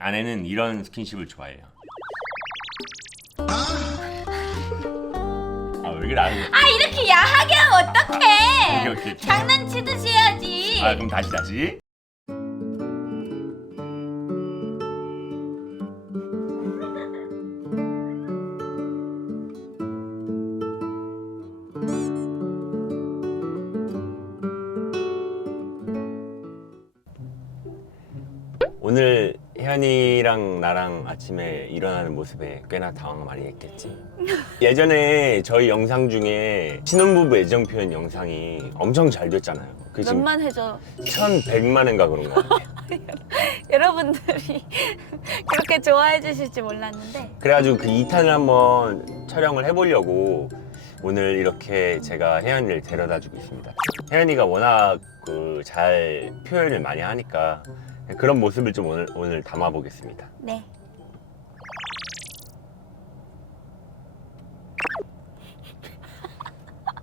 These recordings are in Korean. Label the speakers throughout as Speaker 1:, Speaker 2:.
Speaker 1: 아내는 이런 스킨십을 좋아해요. 아 왜 그래? 아,
Speaker 2: 아 이렇게 야하게 하면 어떡해
Speaker 1: 오케이, 오케이.
Speaker 2: 장난치듯이 해야지
Speaker 1: 아 그럼 다시 다시. 혜연이랑 나랑 아침에 일어나는 모습에 꽤나 당황 많이 했겠지. 예전에 저희 영상 중에 신혼부부 애정 표현 영상이 엄청 잘 됐잖아요. 그 지금
Speaker 2: 몇만 해줘
Speaker 1: 1100만 회인가 그런 거 같아.
Speaker 2: 여러분들이 그렇게 좋아해 주실지 몰랐는데
Speaker 1: 그래가지고 그 2탄을 한번 촬영을 해보려고 오늘 이렇게 제가 혜연이를 데려다 주고 있습니다. 혜연이가 워낙 그 잘 표현을 많이 하니까 그런 모습을 좀 오늘, 오늘 담아 보겠습니다.
Speaker 2: 네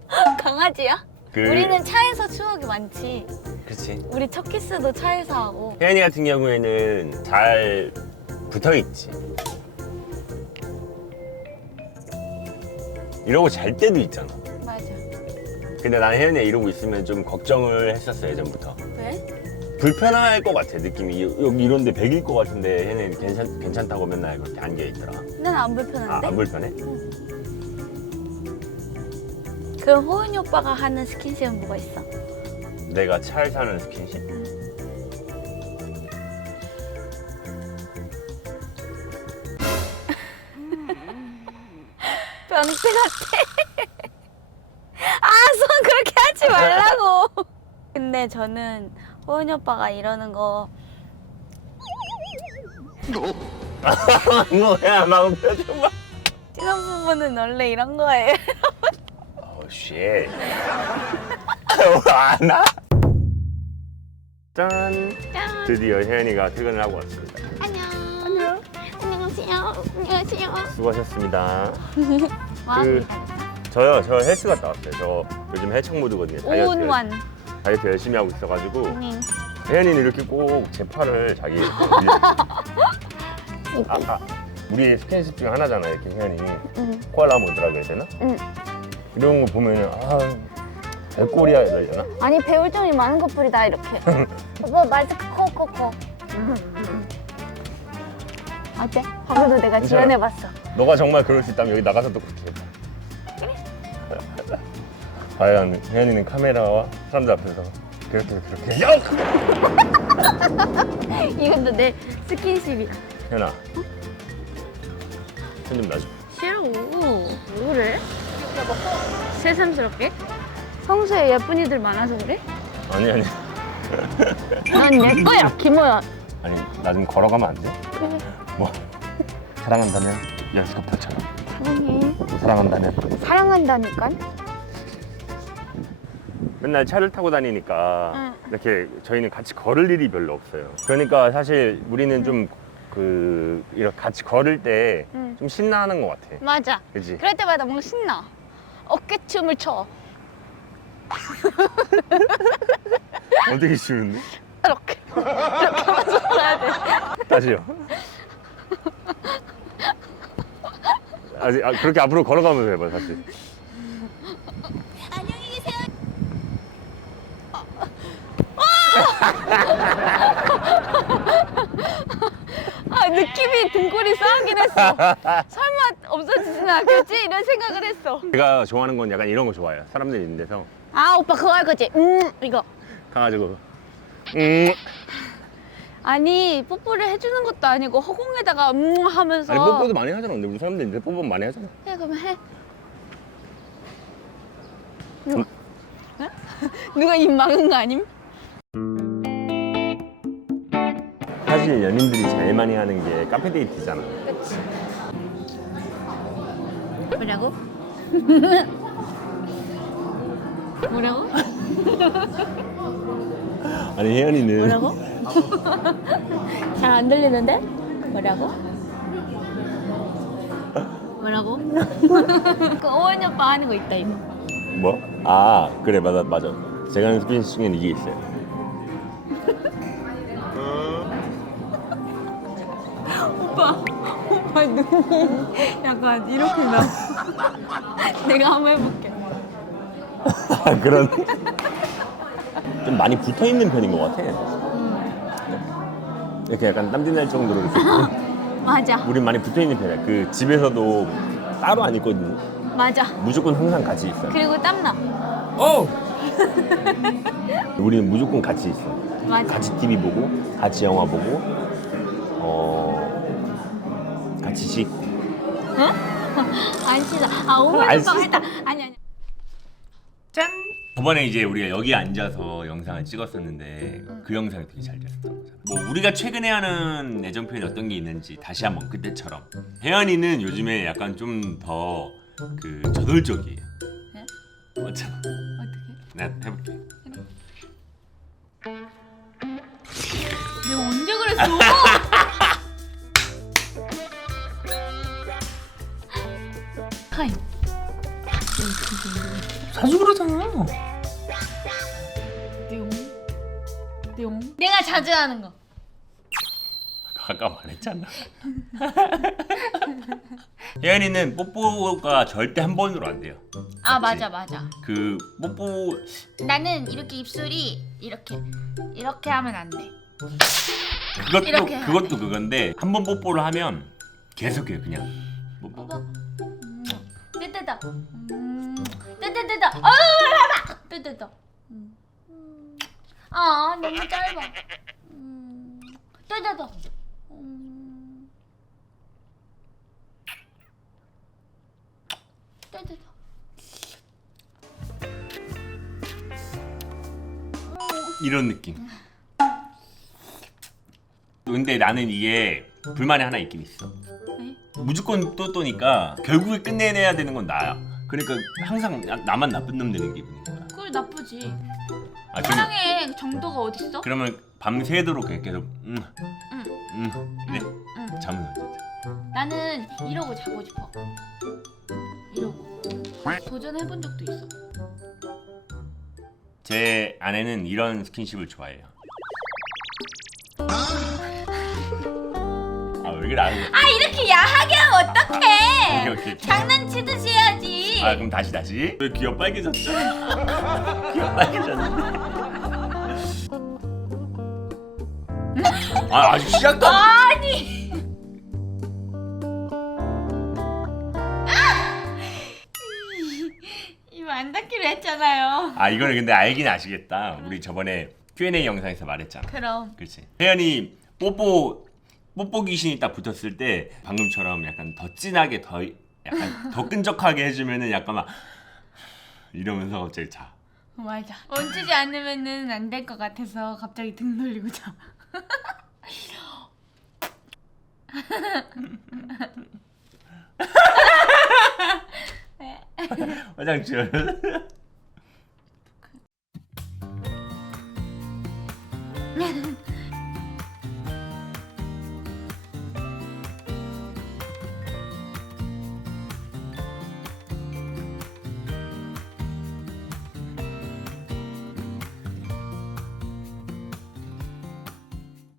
Speaker 2: 강아지야?
Speaker 1: 그,
Speaker 2: 우리는 차에서 추억이 많지
Speaker 1: 그렇지.
Speaker 2: 우리 첫 키스도 차에서 하고
Speaker 1: 혜연이 같은 경우에는 잘 붙어 있지. 이러고 잘 때도 있잖아.
Speaker 2: 맞아
Speaker 1: 근데 난 혜연이 이러고 있으면 좀 걱정을 했었어 예전부터.
Speaker 2: 왜?
Speaker 1: 불편할 것 같아 느낌이 여기 이런데 백일 것 같은데 혜연이 괜찮 괜찮다고 맨날 그렇게 앉아 있더라.
Speaker 2: 난 안
Speaker 1: 아,
Speaker 2: 불편한데?
Speaker 1: 안 불편해?
Speaker 2: 그럼 호은이 오빠가 하는 스킨십은 뭐가 있어?
Speaker 1: 내가 잘 사는 스킨십?
Speaker 2: 변태 같아. 아, 손 그렇게 하지 말라고. 근데 저는 호은이 오빠가 이러는 거
Speaker 1: 뭐야 막 표정 봐.
Speaker 2: 찍은 부분은 원래 이런 거예요.
Speaker 1: 어 쉣. 안아? 짠.
Speaker 2: 짠.
Speaker 1: 드디어 혜연이가 퇴근을 하고 왔습니다.
Speaker 2: 안녕. 안녕. 안녕하세요. 안녕하세요.
Speaker 1: 수고하셨습니다.
Speaker 2: 와,
Speaker 1: 그 저요 저 헬스 갔다 왔어요. 저 요즘 해창 모드거든요. 다이어트,
Speaker 2: 오은완.
Speaker 1: 다이어트 열심히 하고 있어가지고
Speaker 2: 응.
Speaker 1: 혜연이는 이렇게 꼭 제 팔을 자기 아, 아, 우리 스킨십 중에 하나잖아 이렇게 혜연이
Speaker 2: 응.
Speaker 1: 코알라 모드라고 해야 되나?
Speaker 2: 응.
Speaker 1: 이런 거 보면 아 해야 되나?
Speaker 2: 아니 배울 점이 많은 커플이다 이렇게. 오빠 마스크 코코코. 어때? 방금도 내가
Speaker 1: 괜찮아.
Speaker 2: 지원해봤어.
Speaker 1: 너가 정말 그럴 수 있다면 여기 나가서도 그렇게 해봐 과연 혜연이는 카메라와 사람들 앞에서 그렇게 그렇게 야!
Speaker 2: 이것도 내 스킨십이야.
Speaker 1: 혜연아 손 좀 놔줘
Speaker 2: 싫어. 왜 그래? 새삼스럽게? 성수에 예쁜 이들 많아서 그래?
Speaker 1: 아니 아니
Speaker 2: 난 내 거야, 김호연.
Speaker 1: 아니 나 좀 걸어가면 안 돼?
Speaker 2: 그래.
Speaker 1: 뭐 사랑한다면 연습부터처럼
Speaker 2: 사랑해.
Speaker 1: 사랑한다면
Speaker 2: 사랑한다니까?
Speaker 1: 맨날 차를 타고 다니니까
Speaker 2: 응.
Speaker 1: 이렇게 저희는 같이 걸을 일이 별로 없어요. 그러니까 사실 우리는 좀그 이렇게 같이 걸을 때 좀
Speaker 2: 응.
Speaker 1: 신나하는 것 같아.
Speaker 2: 맞아.
Speaker 1: 그지?
Speaker 2: 그럴 때마다 뭔가 신나. 어깨춤을 춰.
Speaker 1: 어떻게 쉬운데?
Speaker 2: 이렇게. 이렇게 하면서 걸어야 돼.
Speaker 1: 다시요. 아직 아, 그렇게 앞으로 걸어가면서 해봐 사실.
Speaker 2: 안녕히 계세요. 아 느낌이 등골이 싸우긴 했어. 설마 없어지진 않겠지? 이런 생각을 했어.
Speaker 1: 제가 좋아하는 건 약간 이런 거 좋아해요. 사람들이 있는 데서
Speaker 2: 아 오빠 그거 할 거지? 음 이거.
Speaker 1: 가가지고 음
Speaker 2: 아니 뽀뽀를 해주는 것도 아니고 허공에다가 음 하면서.
Speaker 1: 아니 뽀뽀도 많이 하잖아. 근데 우리 사람들이 이제 뽀뽀 많이 하잖아.
Speaker 2: 해 그러면 해.
Speaker 1: 음.
Speaker 2: 누가, 어? 누가 입 막은 거 아님?
Speaker 1: 사실 연인들이 제일 많이 하는 게 카페 데이트잖아.
Speaker 2: 그치. 뭐라고? 뭐라고?
Speaker 1: 아니 혜연이는
Speaker 2: 뭐라고? 잘 안 들리는데? 뭐라고? 뭐라고? 그 오원이 오빠 하는 거 있다 이거.
Speaker 1: 뭐? 아 그래 맞아 맞아. 제가 하는 스킨십 중에는 이게 있어요.
Speaker 2: 오빠 오빠 눈이 약간 이렇게 나. 내가 한번 해볼게.
Speaker 1: 아, 그런. 좀 많이 붙어 있는 편인 것 같아. 이렇게 약간 땀띠 날 정도로 이렇게
Speaker 2: 맞아
Speaker 1: 우린 많이 붙어 있는 편이야. 그 집에서도 따로 안 있거든요.
Speaker 2: 맞아.
Speaker 1: 무조건 항상 같이 있어요.
Speaker 2: 그리고 땀나.
Speaker 1: 어! 우리는 무조건 같이 있어.
Speaker 2: 맞아.
Speaker 1: 같이 TV 보고, 같이 영화 보고, 어, 씻고.
Speaker 2: 응? 안 씻어. 아 오늘
Speaker 1: 안
Speaker 2: 오빠가
Speaker 1: 씻어.
Speaker 2: 했다. 아니 아니.
Speaker 1: 짠! 저번에 이제 우리가 여기 앉아서 영상을 찍었었는데 그 영상이 되게 잘 됐었던 거잖아. 뭐 우리가 최근에 하는 애정 표현이 어떤 게 있는지 다시 한번 그때처럼. 혜연이는 요즘에 약간 좀 더 그 저돌적이에요.
Speaker 2: 네?
Speaker 1: 맞잖아.
Speaker 2: 어떻게?
Speaker 1: 내가 해볼게.
Speaker 2: 하는 거.
Speaker 1: 아까 말했잖아. 혜연이는 뽀뽀가 절대 한 번으로 안 돼요.
Speaker 2: 아
Speaker 1: 맞지?
Speaker 2: 맞아 맞아.
Speaker 1: 그 뽀뽀
Speaker 2: 나는 이렇게 입술이 이렇게 이렇게 하면 안 돼.
Speaker 1: 그것도
Speaker 2: 이렇게 해야
Speaker 1: 그것도 그건데 한 번 뽀뽀를 하면 계속해요 그냥. 뽀뽀.
Speaker 2: 봐봐. 음, 뜨뜨다. 음, 뜨뜨뜨다. 어, 봐봐. 뜨뜨다. 음, 음. 아, 너무 짧아. 음, 뜨뜨다. 음, 뜨뜨다.
Speaker 1: 이런 느낌. 근데 나는 이게 불만이 하나 있긴 있어.
Speaker 2: 네?
Speaker 1: 무조건 또 또니까 결국에 끝내내야 되는 건 나야. 그러니까 항상 나- 나만 나쁜 놈 되는 기분인 거야.
Speaker 2: 그걸 나쁘지.
Speaker 1: 아,
Speaker 2: 사랑의 정도가 어딨어?
Speaker 1: 그러면 밤새도록 계속 음,
Speaker 2: 응,
Speaker 1: 음, 이래
Speaker 2: 응.
Speaker 1: 자.
Speaker 2: 나는 이러고 자고 싶어. 이러고. 도전해본 적도 있어.
Speaker 1: 제 아내는 이런 스킨십을 좋아해요. 아왜 그래? 아,
Speaker 2: 아 이렇게 야하게 하면 어떡해
Speaker 1: 오케이, 오케이.
Speaker 2: 장난치듯이 해야지
Speaker 1: 아 그럼 다시 다시. 왜 귀가 빨개졌죠? 귀가 빨개졌는데. 아 아직 시작도 안.
Speaker 2: 아니 이거 안 닿기로 했잖아요
Speaker 1: 아 이거는 근데 알긴 아시겠다. 우리 저번에 Q&A 영상에서 말했잖아.
Speaker 2: 그럼
Speaker 1: 그렇지. 혜연이 뽀뽀 뽀뽀 귀신이 딱 붙었을 때 방금처럼 약간 더 진하게 더 약간 더 끈적하게 해주면은 약간 막 이러면서 갑자기 자.
Speaker 2: 맞아 멈추지 않으면은 안 될 것 같아서 갑자기 등 돌리고 자
Speaker 1: 화장실. 네.